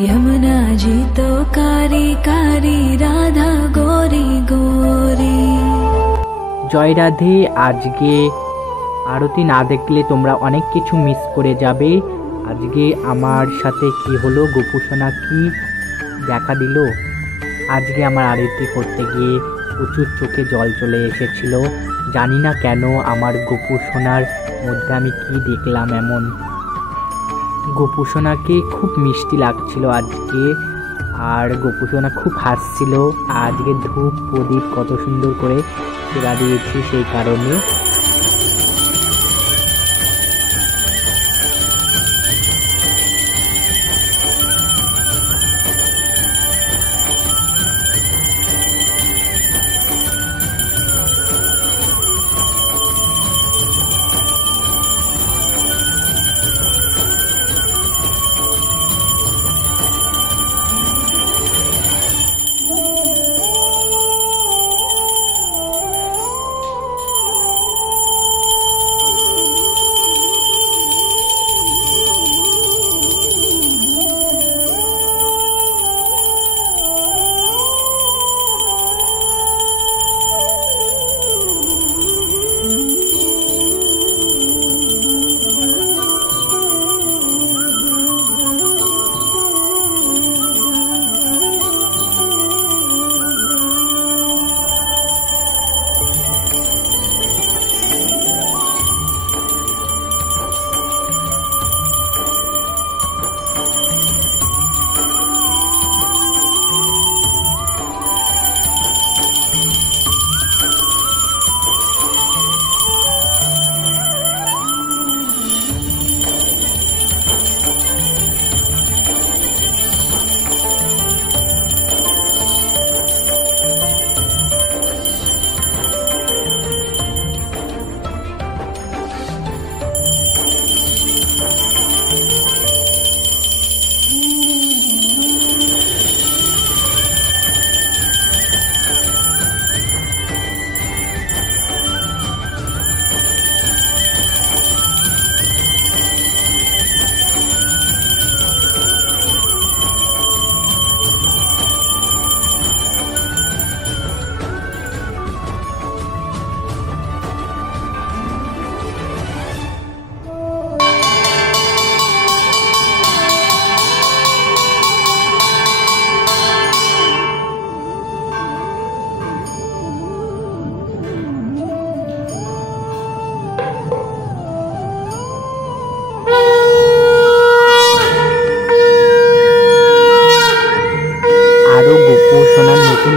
यमुना जी तो कारी कारी राधा गोरी गोरी। জয় রাধে। আজকে আরতি না দেখলে তোমরা অনেক কিছু মিস করে যাবে। আজকে আমার সাথে কি হলো, গোপুসোনা কি দেখা দিল। আজকে আমার আরতি করতে গিয়ে প্রচুর চোখে জল চলে এসেছিল। জানি না কেন আমার গোপুসোনার মধ্যে আমি কি দেখলাম এমন। গোপুসোনাকে খুব মিষ্টি লাগছিল আজকে, আর গোপুসোনা খুব হাসছিল। আজকে ধূপ প্রদীপ কত সুন্দর করে জ্বালা দিয়েছি সেই কারণে।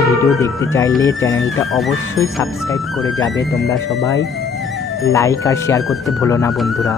ভিডিও দেখতে চাইলে চ্যানেলটা অবশ্যই সাবস্ক্রাইব করে যাবে তোমরা সবাই। লাইক আর শেয়ার করতে ভুলো না বন্ধুরা।